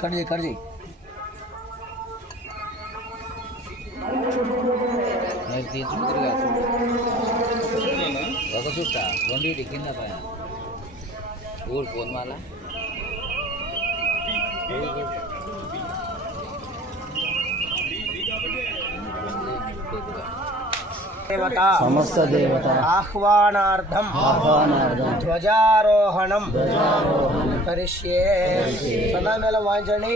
కర్జీ నేను తీసుకుంటారు ఒక చుట్ట రెండింటి కింద పైన ఊరు పోను మళ్ళా సమస్త దేవత ఆహ్వానార్థం ధ్వజారోహణం కరిష్యే సదామేళం వాయించండి.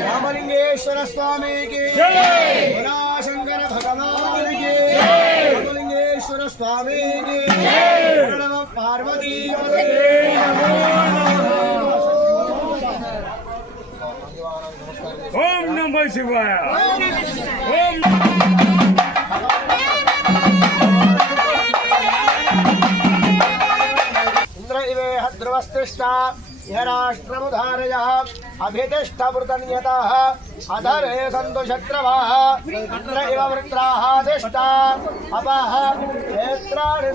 రామలింగేశ్వర స్వామికి శంకర భగవానికి రామలింగేశ్వర స్వామికి పార్వతీ ఓం నమః శివాయ. ఇంద్ర ఇవేహ ధ్రువస్తిష్ట ఇహ రాష్ట్రముధారయః అభితిష్ఠవృతన్యతః అధరే సంతు శత్రవః ఇంద్ర ఇవ వృత్రాః తిష్ట అపః క్షేత్రాణి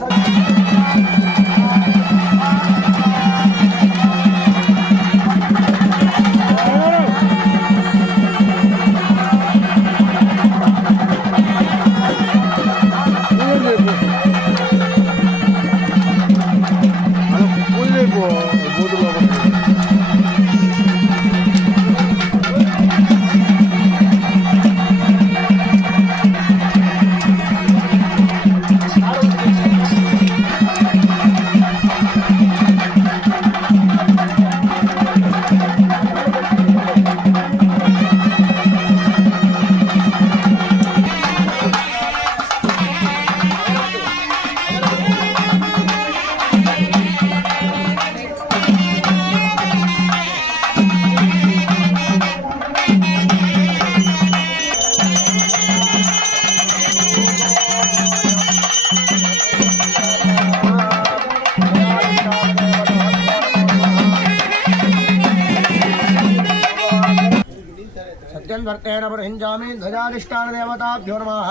वर्तेन बर्हिंजामि ध्वजाधिष्ठान देवताभ्यो नमः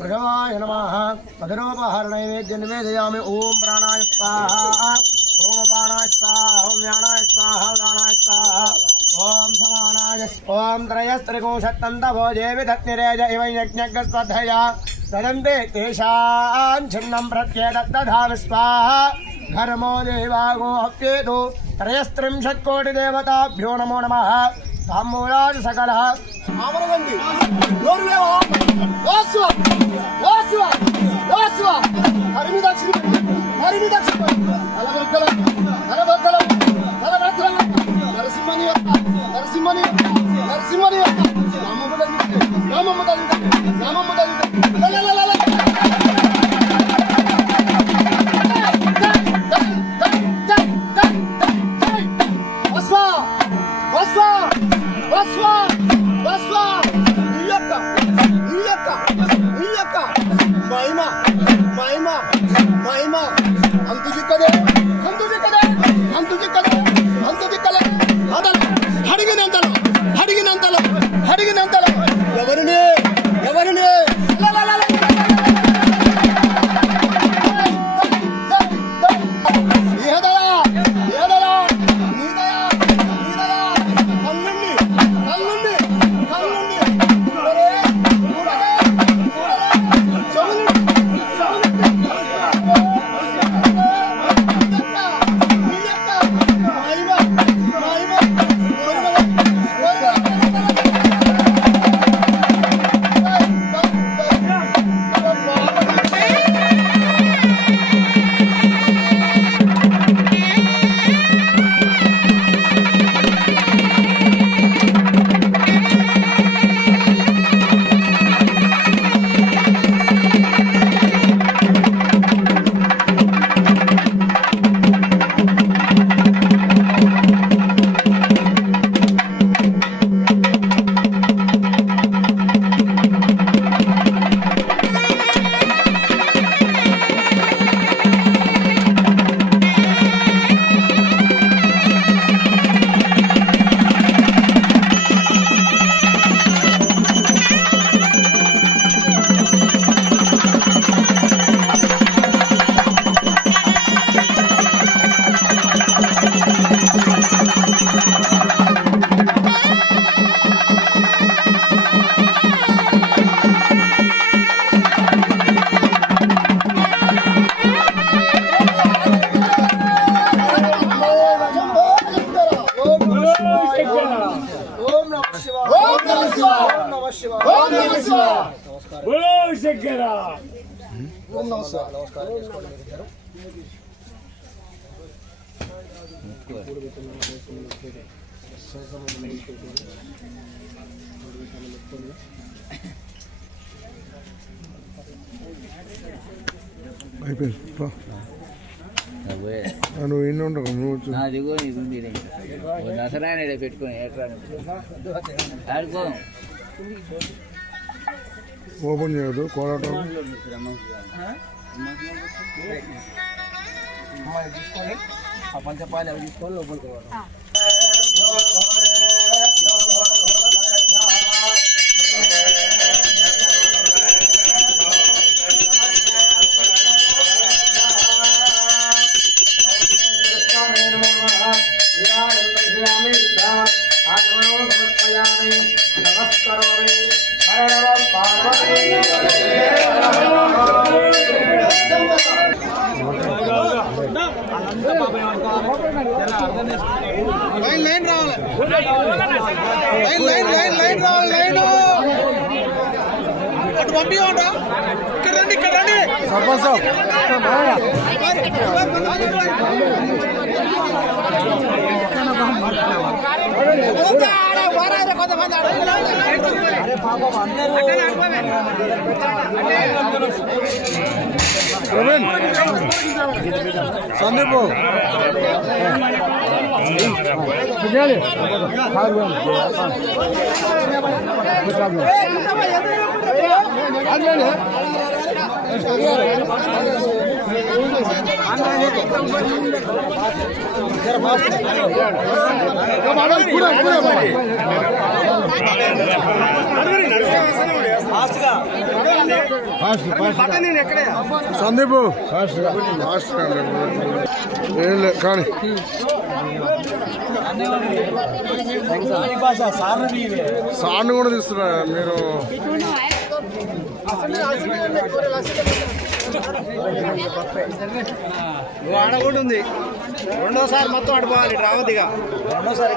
प्रभवाय नमः मधुरोपहर नैवेद्य निवेदयामि ओम प्राणाय स्वाहा ओम अपानाय स्वाहा ओम व्यानाय स्वाहा उदानाय स्वाहा ओम समानाय ओम त्रयस्त्रिकोशत्तन्तभोजे विधत्निरेज इव यज्ञस्वधया तदन्ते तेषां छिन्नं प्रत्येतद्दधामि स्वाहा धर्मो देवागो हव्येतु त्रयस्त्रिंशत्कोटिदेवताभ्यो नमो नमः ताम्बूलादि सकलः आमरगंडी योर्वेवा वासुवा वासुवा वासुवा हरिमिदाक्षि अलबद्धल नरसिंहनि అడిగినంతలో ఎవరిని నమస్కారం చేసుకోండి మీరిద్దరు. అయిపోయింది నువ్వు ఎన్ని ఉండవు నువ్వు నాదిగో నీకు దసరాని పెట్టుకొని ఆడుకో ఓపెన్ చేయదు కోలాటం తీసుకొని ఆ పంచపాలి అవి తీసుకొని లోపలికి పోవడం. లైన్ రావాలి, లైన్ రావాలి. అటు పంపించమంటా. ఇక్కడ రండి, ఇక్కడ రండి. సర్పంచ్ సందీప్ సందీప్ ఏం లేదు కానీ సార్ని కూడా తీస్తున్నా మీరు ఆడకూడదు ఉంది. రెండోసారి మొత్తం ఆడిపోవాలి, రావద్దిగా. రెండోసారి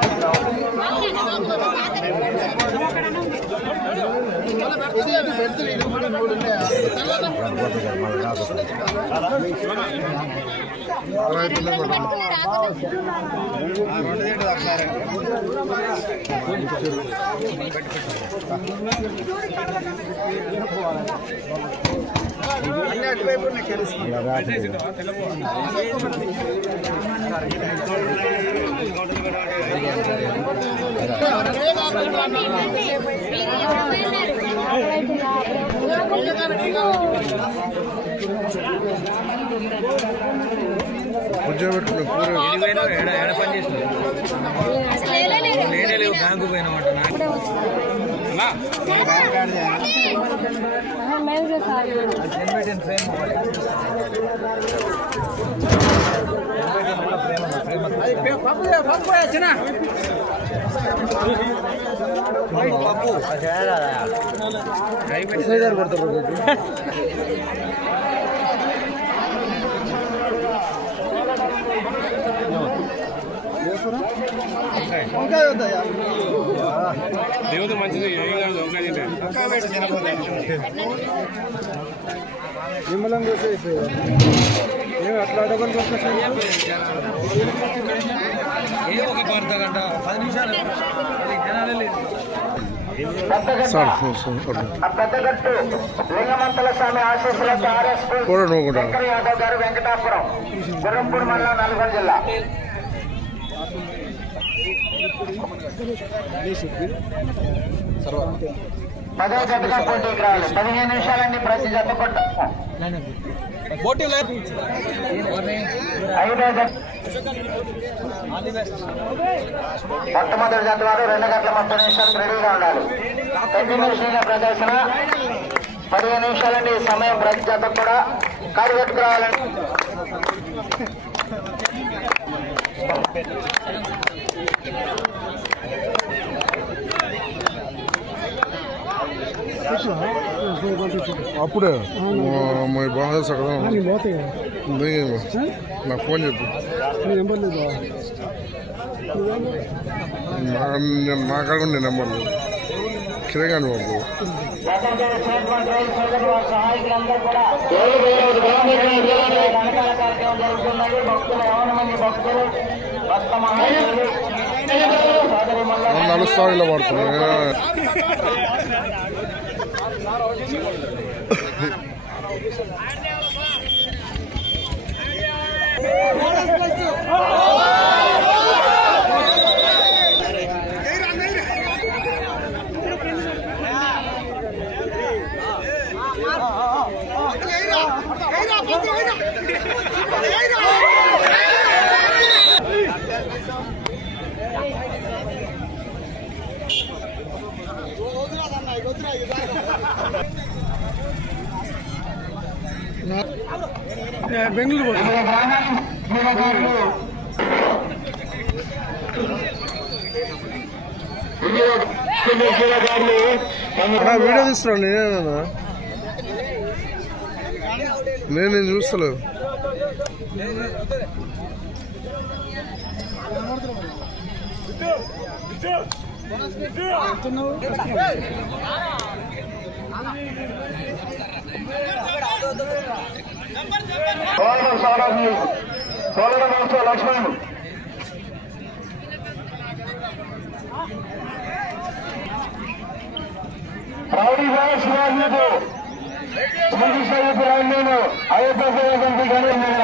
ఏడ పని చేస్తున్నావు? నేనే లేవు, బ్యాంకు పోయినమాట. దేవుడు మంచిది, ఏం కాదు. నిమ్మలం అట్లా డబల్ పెద్దగట్టు లింగమంతల స్వామి ఆశీస్సులతో ఆర్ఎస్ యాదవ్ గారు వెంకటాపురం, గుర్రంపూడి మండలం, నల్గొండ జిల్లా. పదవ జతగా పోటీకి రావాలి. 15 నిమిషాలండి ప్రతి జత కొట్ట. మొట్టమొదటి జత వారు 2 గంటల 30 నిమిషాలకు రెడీగా ఉండాలి. కంటిన్యూషన్ ప్రదర్శన 15 నిమిషాలండి సమయం. ప్రతి జత కూడా కారు కట్టుకు రావాలండి. అప్పుడే మా బాగా సగం నాకు ఫోన్ చెప్పు. నా కాడ నెంబర్ లేదు. కిరగాని బాబు సహాయకులందరూ కూడా కార్యక్రమం జరుగుతున్నది. భక్తులు 50 మంది భక్తులు భక్త మహాశయులు నడుస్తా ఇలా పడుతున్నాయి. బెంగళూరు వీడియో తీస్తున్నాను నేను చూస్తలేదు. లక్ష్మణ్ రౌడీ శివాజీతో శ్రీకృష్ణ నేను అయోధ్య కమిటీ గణేష్ దగ్గర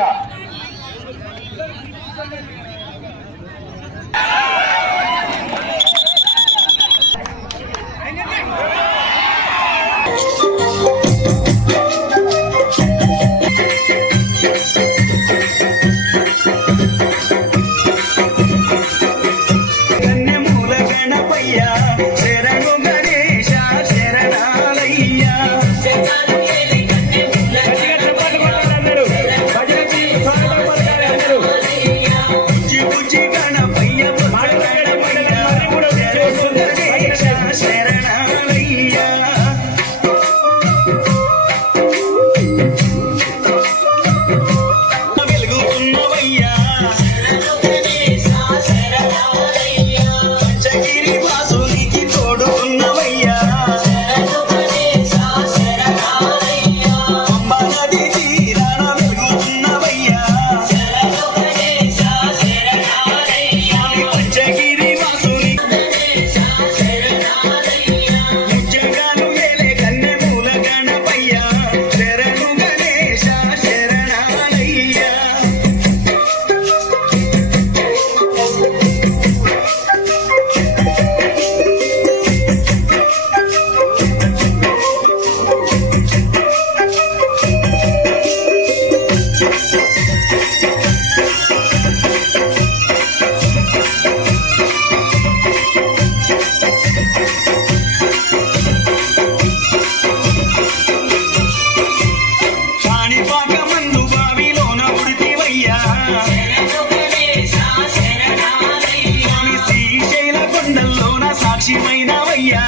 సాక్షిమైనవయ్యా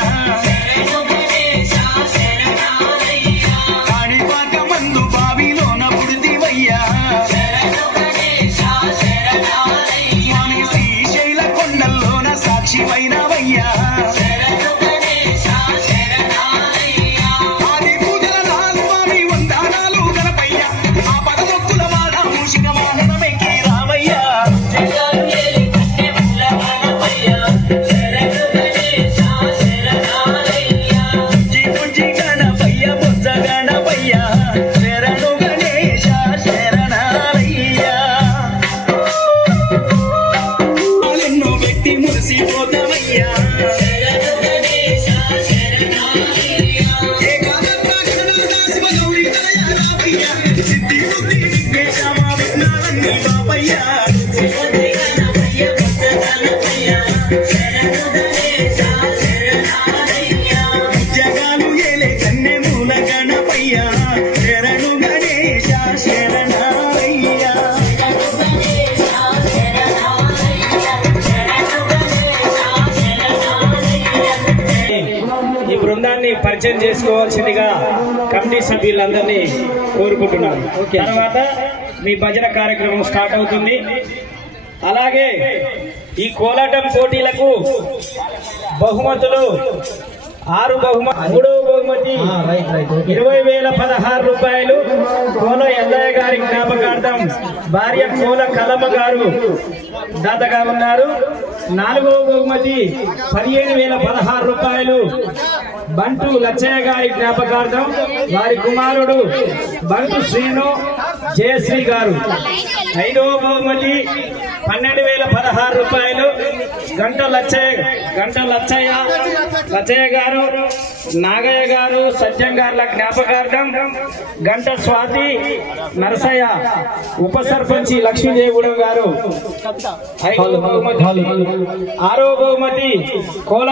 కాణిపాక మందు బావిలోన పుడితివయ్యా స్వామి శ్రీశైల కొండల్లోన సాక్షిమైనవయ్యా ఆది పూజల నా స్వామి వందనాలు గణపయ్యా ఆ పదమొక్కుల వాడ మూషిక వాహనమెక్కి రావయ్యా మురిసిపోతామయ్యా సిద్ధి బుద్ధి విఘ్నేశమా విఘ్నాలన్నీ బాపయ్యా జగాలు ఏలే కన్నె మూల గణపయ్యా శరణు గణేశ శరణాలయ్యా ఈ బృందాన్ని పరిచయం చేసుకోవాల్సిందిగా కమిటీ సభ్యులందరినీ కోరుకుంటున్నాను. తర్వాత మీ భజన కార్యక్రమం స్టార్ట్ అవుతుంది. అలాగే ఈ కోలాటం పోటీలకు బహుమతులు మూడవ బహుమతి 20,016 రూపాయలు కోల ఎల్లయ్య గారి జ్ఞాపకార్థం భార్య కోల కలమ్మ గారు దాతగా ఉన్నారు. నాలుగవ బహుమతి 15,016 రూపాయలు బంటు లచ్చయ్య గారి జ్ఞాపకార్థం వారి కుమారుడు బంటు శ్రీను జయశ్రీ గారు. ఐదవ బహుమతి 12,016 రూపాయలు గంట లచ్చయ్య గారు నాగయ్య గారు సత్యం గారుల జ్ఞాపకార్థం గంట స్వాతి నరసయ్య ఉప సర్పంచి లక్ష్మీదేవుడు గారు. ఐదవ బహుమతి. ఆరవ బహుమతి కోల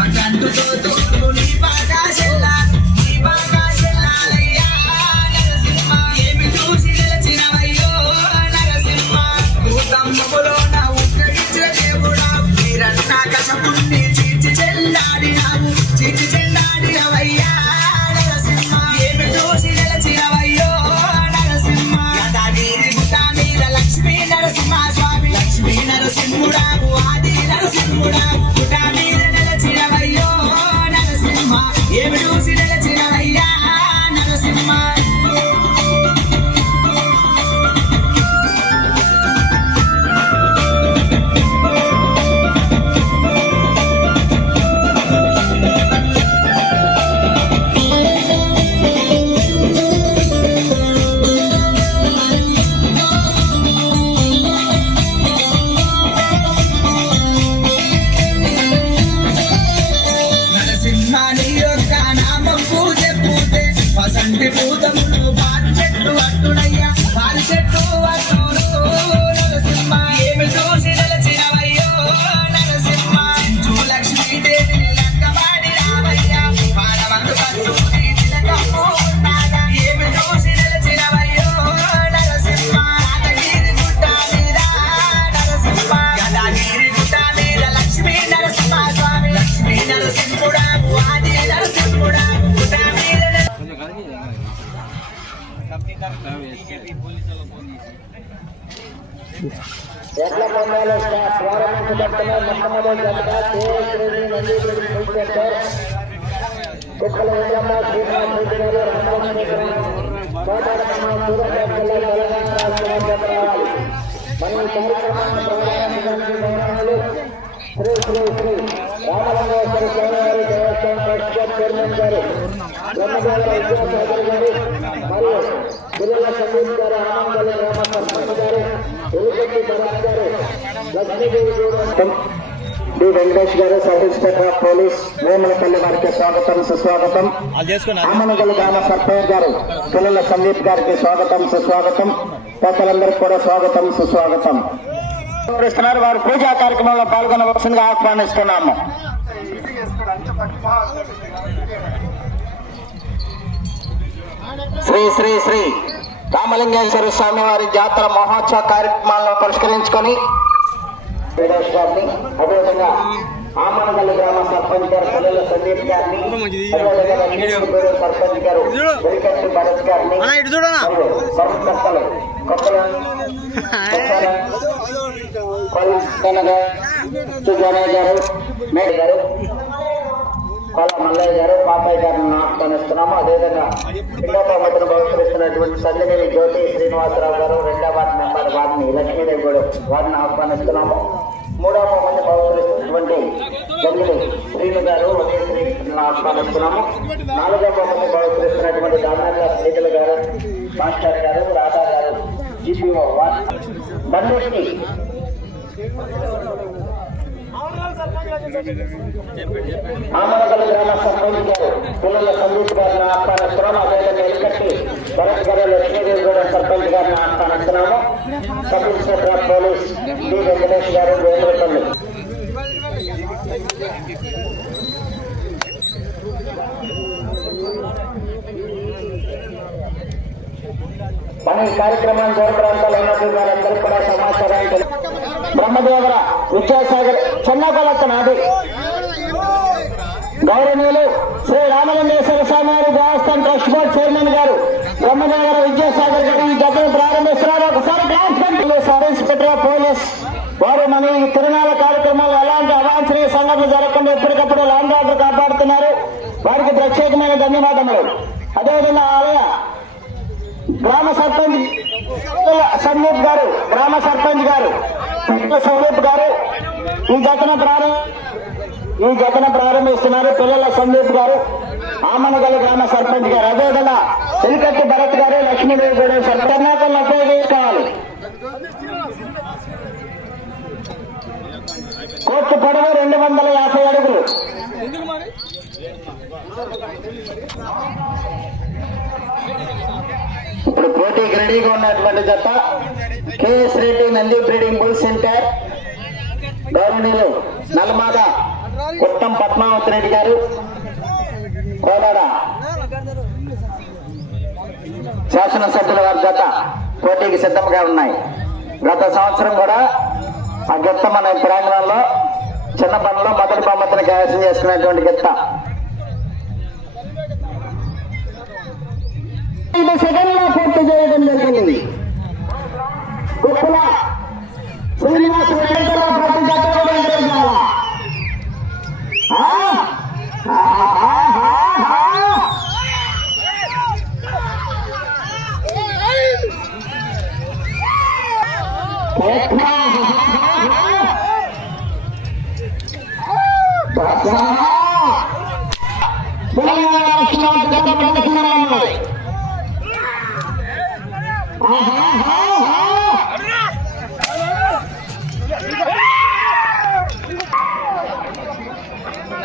పటంటుతో తోడు నీ బాగా చెల్లా నీ బాగా చెల్లాలయ్యా నరసింహ ఏమి చూసి నిలచినవయ్యో నరసింహ భూతమ్మములో నా ఉత్తరించిన దేవుడా నిరన్నాకశముని చీచి చెల్లాడినావు చీచి చెల్లాడినవయ్యా నరసింహ ఏమి చూసి నిలచినవయ్యో నరసింహ యాదాగిరి గుట్ట మీద లక్ష్మీ నరసింహ స్వామి లక్ష్మీ నరసింహుడావు ఆది నరసింహుడావు గుట్ట మీద నిలచినవయ్యో నరసింహ ఏమి చూసి నిలచినవయ్యా నరసింహ నరసింహ నీ యొక్క నామం పూజ పూజే వసంతి భూతములు పాలు చెట్టు అట్టుడయ్యా పాలు చెట్టు అట్టుడు నరసింహ ఏమి చూసి నిలచినవయ్యో నరసింహ చించు లక్ష్మీదేవి లక్కవాడి రావయ్యా పాడవంతు కస్తూరి తిలకమ్ము ఉన్నాగా ఏమి చూసి నిలచినవయ్యో నరసింహ యాదగిరి గుట్ట మీద నరసింహ యాదగిరి గుట్ట మీద లక్ష్మీ నరసింహ స్వామి లక్ష్మీ నరసింహుడా ఆది నరసింహుడా గుట్ట మీద ఎడ్ల పందాలు ప్రారంభించబడుతున్న మొట్టమొదటి జతగా కేఎస్రెడ్డి నంది ఫుడ్ సెంటర్ కుక్కల ఇంద్రమ్మ శ్రీనివాస్ రెడ్డి గారు రంగశేఖరం కోటాడమ్మ సూర్యాపేట జిల్లా తెలంగాణ రాష్ట్రం జత రావాలి. మన ఈ కార్యక్రమాన్ని ప్రారంభించడానికి గౌరవనీయులు శ్రీ శ్రీ శ్రీ రామలింగేశ్వర స్వామివారి దేవస్థానం ట్రస్ట్ బోర్డు చైర్మన్ గారు బ్రహ్మదేవర విద్యాసాగర్ గారు మరియు పిల్లల సందీప్ గారు ఆనందల్లి గ్రామ సర్పంచ్ గారు ఎలుగంటి భరత్ గారు లక్ష్మీదేవి గౌరవం డి వెంకటేష్ గారు sub inspector of police Vemalapalli వారికి స్వాగతం సుస్వాగతం. ఆమనగల్ గ్రామ సర్పంచ్ గారు పిల్లల సందీప్ గారికి స్వాగతం సుస్వాగతం. పెద్దలందరికీ కూడా స్వాగతం సుస్వాగతం. వారు పూజా కార్యక్రమంలో పాల్గొనవలసిందిగా ఆహ్వానిస్తున్నాము. శ్రీ శ్రీ శ్రీ రామలింగేశ్వర స్వామి వారి జాతర మహోత్సవ కార్యక్రమాలను పురస్కరించుకొని గారిని అదేవిధంగా ఆమనగల్లి గ్రామ సర్పంచ్ గారు పిల్లల సందీప్ గారిని అదేవిధంగా సర్పంచ్ గారు వెలికట్టి భరత్ గారిని ధర్మకర్తలు గారు మేడ గారు కొల మల్లయ్య గారు పాపయ్య గారిని ఆహ్వానిస్తున్నాము. అదేవిధంగా రెండవ బహుమతిని బహుకరిస్తున్నటువంటి సంజనేని జ్యోతి శ్రీనివాసరావు గారు రెండవ వార్డు మెంబర్ వారిని లక్ష్మీదేవి గూడ వారిని ఆహ్వానిస్తున్నాము. మూడవ బహుమతి బహుకరిస్తున్నటువంటి గంగులు శ్రీను గారు ఉదయశ్రీ ఆహ్వానిస్తున్నాము. నాలుగవ బహుమతి బహుకరిస్తున్నటువంటి దామర్ల శ్రీకల గారు మాస్టర్ గారు రాధా గారు జీపీఓ బండి ఆమనగల్ గ్రామ సర్పంచ్ గారు పిల్లల సందీప్ గారిని ఆహ్వానిస్తున్నాము. అదేవిధంగా ఎల్కట్టి భరత్ గారు లక్ష్మీదేవి గూడ సర్పంచ్ గారిని ఆహ్వానిస్తున్నాము. Sub inspector of police D Venkatesh గారు వేములపల్లి. మన ఈ కార్యక్రమాన్ని దూర ప్రాంతాల్లో ఉన్నటువంటి వారందరికీ కూడా సమాచారాన్ని బ్రహ్మదేవర విద్యాసాగర్ చెన్నకొలత నాది గౌరవనీయులు శ్రీ రామలింగేశ్వర స్వామి వారి దేవస్థానం ట్రస్ట్ బోర్డు చైర్మన్ గారు బ్రహ్మదేవర విద్యాసాగర్ గారు ఈ జతను ప్రారంభిస్తున్నారు. ఒకసారి సబ్ ఇన్స్పెక్టర్ ఆఫ్ పోలీస్ వారు మన ఈ తిరునాళ్ళ కార్యక్రమాలు ఎలాంటి అవాంఛనీయ సంఘటనలు జరగకుండా ఎప్పటికప్పుడు లాండ్ ఆర్డర్ కాపాడుతున్నారు. వారికి ప్రత్యేకమైన ధన్యవాదములు. అదేవిధంగా ఆలయ గ్రామ సర్పంచ్ సందీప్ గారు గ్రామ సర్పంచ్ గారు సందీప్ గారు ఈ జతన ప్రారంభిస్తున్నారు. పిల్లల సందీప్ గారు ఆమనగల్ గ్రామ సర్పంచ్ గారు అదేవిధంగా ఎలికట్టి భరత్ గారు లక్ష్మీదేవి గూడ సర్పంచ్ ఉపయోగించుకోవాలి. కోర్టు పొడవు 250 అడుగులు. ఇప్పుడు పోటీకి రెడీగా ఉన్నటువంటి జత KS Reddy Nandi breeding bull centre గౌరవనీయులు నల్మాద ఉత్తమ రత్నం పద్మావతి రెడ్డి గారు కోదాడ శాసనసభ్యుల వారి జత పోటీకి సిద్ధంగా ఉన్నాయి. గత సంవత్సరం కూడా ఆ గిత్త మన ప్రాంగణంలో చిన్న పనుల్లో మొదటి బహుమతిని కైవసం చేసుకునేటువంటి గిత్త 5 సెకండ్లో పూర్తి చేయడం జరిగింది. కుక్కల శ్రీనివాస ప్రతి జత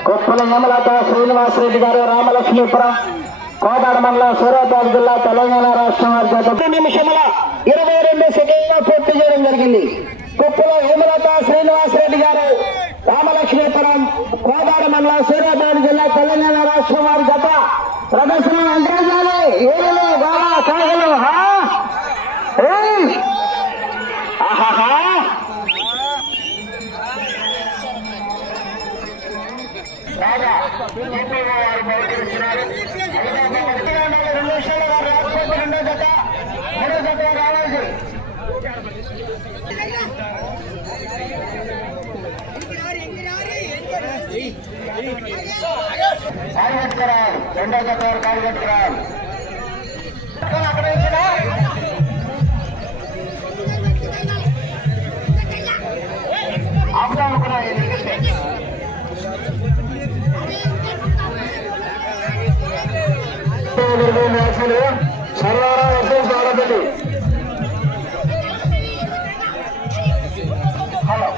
కొప్పల యమలత శ్రీనివాసరెడ్డి గారు రామలక్ష్మీపురం కోదాడ మండలం సూర్యాపేట జిల్లా తెలంగాణ రాష్ట్రం వారి 2 నిమిషముల 22 సెకండ్లో పూర్తి చేయడం జరిగింది. కొప్పల హేమలత శ్రీనివాసరెడ్డి గారు రామలక్ష్మీపురం కోదాడ మండలం సూర్యాపేట జిల్లా తెలంగాణ రాష్ట్రం వారి జత ప్రదర్శన అంతర్జాలి ఏళ్ళు బాగా సాగులు ఆహాహా రెండో జత కాలుగట్టుకురావాలి. ఆపుదాం కూడా సర్వారా వర్షం సారపల్లి హలో